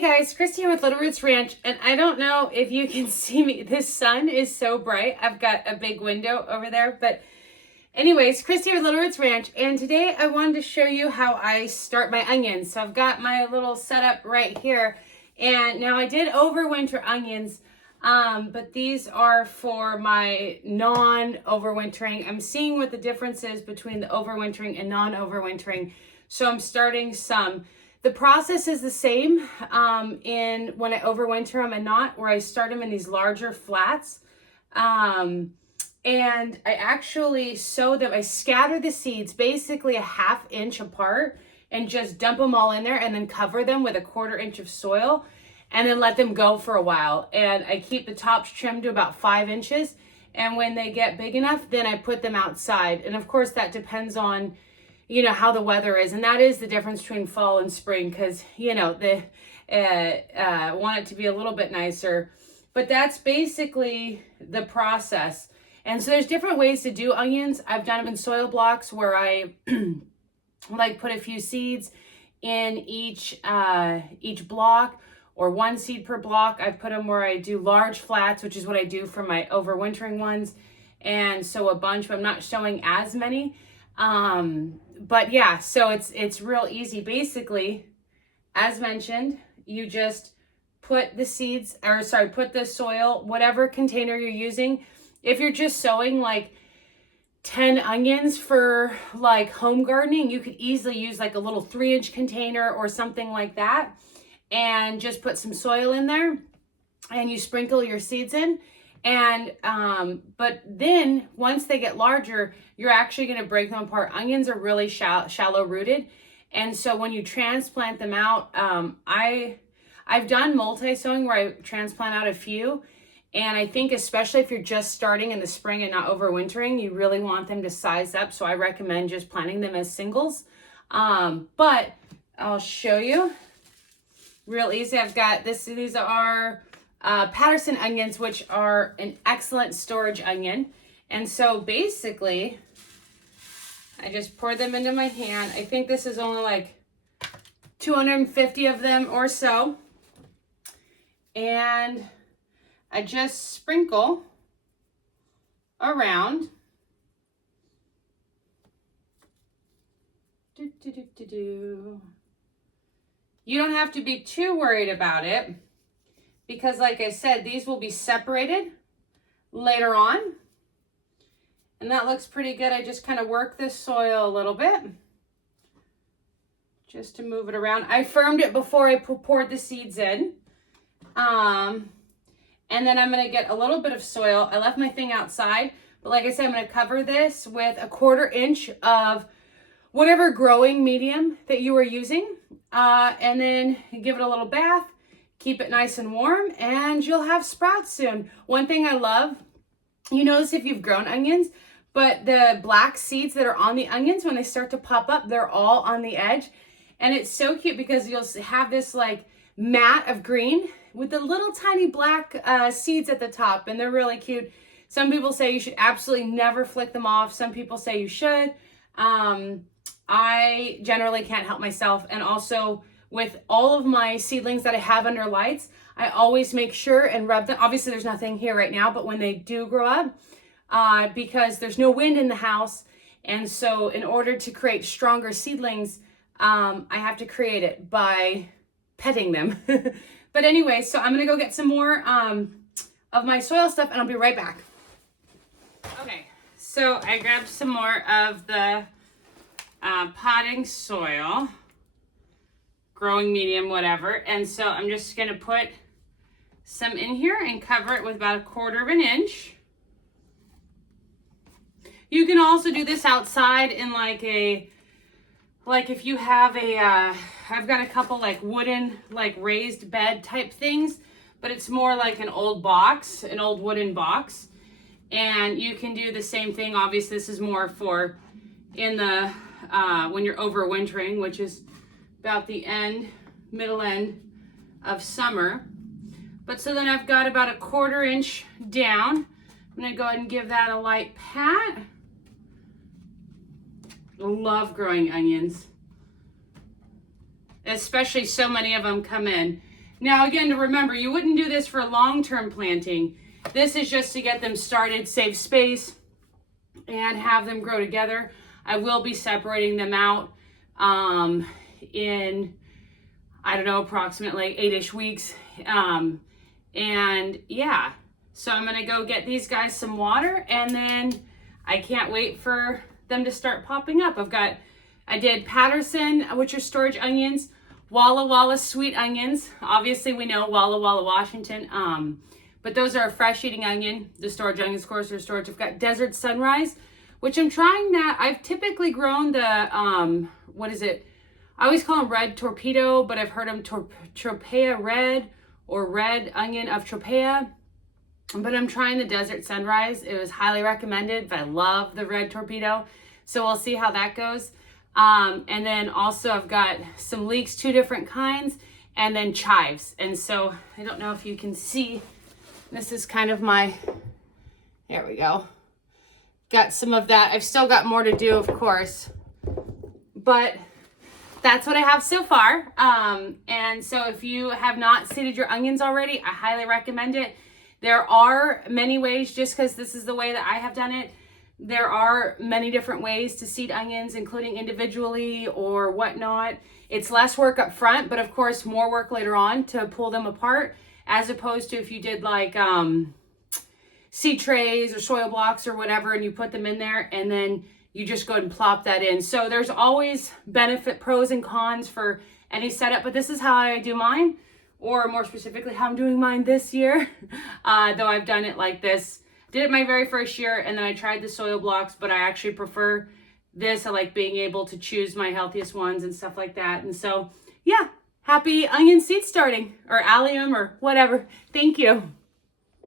Hey guys, Christy here with Little Roots Ranch, and I don't know if you can see me. This sun is so bright. I've got a big window over there, but anyways, Christy here with Little Roots Ranch, and today I wanted to show you how I start my onions. So I've got my little setup right here, and now I did overwinter onions, but these are for my non-overwintering. I'm seeing what the difference is between the overwintering and non-overwintering, so I'm starting some. The process is the same in when I overwinter them and not, where I start them in these larger flats. And I actually sow them, I scatter the seeds basically a 1/2 inch apart and just dump them all in there and then cover them with a 1/4 inch of soil and then let them go for a while. And I keep the tops trimmed to about 5 inches. And when they get big enough, then I put them outside. And of course that depends on, you know, how the weather is. And that is the difference between fall and spring, because, you know, they want it to be a little bit nicer. But that's basically the process. And so there's different ways to do onions. I've done them in soil blocks where I like put a few seeds in each block, or 1 seed per block. I've put them where I do large flats, which is what I do for my overwintering ones. And so a bunch, but I'm not showing as many. But yeah, so it's real easy. Basically, as mentioned, you just put the seeds, or sorry, put the soil, whatever container you're using. If you're just sowing like 10 onions for like home gardening, you could easily use like a little 3-inch container or something like that, and just put some soil in there and you sprinkle your seeds in. And but then once they get larger, you're actually going to break them apart. Onions are really shallow rooted, and so when you transplant them out, I've done multi-sowing where I transplant out a few, and I think especially if you're just starting in the spring and not overwintering, you really want them to size up. So I recommend just planting them as singles. But I'll show you real easy. I've got this. These are Patterson onions, which are an excellent storage onion. And so basically, I just pour them into my hand. I think this is only like 250 of them or so. And I just sprinkle around. You don't have to be too worried about it, because like I said, these will be separated later on. And that looks pretty good. I just kind of work this soil a little bit just to move it around. I firmed it before I poured the seeds in. And then I'm going to get a little bit of soil. I left my thing outside, but like I said, I'm going to cover this with a 1/4 inch of whatever growing medium that you are using. And then give it a little bath. Keep it nice and warm, and you'll have sprouts soon. One thing I love, you notice if you've grown onions, but the black seeds that are on the onions, when they start to pop up, they're all on the edge. And it's so cute because you'll have this like mat of green with the little tiny black seeds at the top, and they're really cute. Some people say you should absolutely never flick them off. Some people say you should. I generally can't help myself. And also, with all of my seedlings that I have under lights, I always make sure and rub them. Obviously, there's nothing here right now, but when they do grow up, because there's no wind in the house, and so in order to create stronger seedlings, I have to create it by petting them. But anyway, so I'm gonna go get some more of my soil stuff, and I'll be right back. Okay, so I grabbed some more of the potting soil, growing medium, whatever. And so I'm just gonna put some in here and cover it with about 1/4 inch. You can also do this outside in like if you have I've got a couple like wooden, like raised bed type things, but it's more like an old box, an old wooden box. And you can do the same thing. Obviously this is more for in the, when you're overwintering, which is about the middle end of summer. But so then I've got about 1/4 inch down. I'm gonna go ahead and give that a light pat. I love growing onions, especially so many of them come in. Now again, to remember, you wouldn't do this for long-term planting. This is just to get them started, save space, and have them grow together. I will be separating them out in, I don't know, approximately 8-ish weeks. And yeah, so I'm gonna go get these guys some water, and then I can't wait for them to start popping up. I did Patterson, which are storage onions, Walla Walla sweet onions. Obviously we know Walla Walla, Washington. But those are a fresh eating onion. The storage onions, of course, are storage. I've got Desert Sunrise, which I'm trying that. I've typically grown the, what is it? I always call them red torpedo, but I've heard them Tropea red or red onion of Tropea. But I'm trying the Desert Sunrise. It was highly recommended, but I love the red torpedo. So we'll see how that goes. And then also I've got some Leeks, 2 different kinds, and then Chives. And so I don't know if you can see, this is kind of my, there we go. Got some of that. I've still got more to do, of course, but that's what I have so far. And so if you have not seeded your onions already, I highly recommend it. There are many ways, just because this is the way that I have done it. There are many different ways to seed onions, including individually or whatnot. It's less work up front, but of course more work later on to pull them apart, as opposed to if you did like seed trays or soil blocks or whatever, and you put them in there and then you just go ahead and plop that in. So there's always pros and cons for any setup, but this is how I do mine, or more specifically how I'm doing mine this year. Though I've done it like this. Did it my very first year, and then I tried the soil blocks, but I actually prefer this. I like being able to choose my healthiest ones and stuff like that. And so, yeah, happy onion seed starting, or allium, or whatever. Thank you.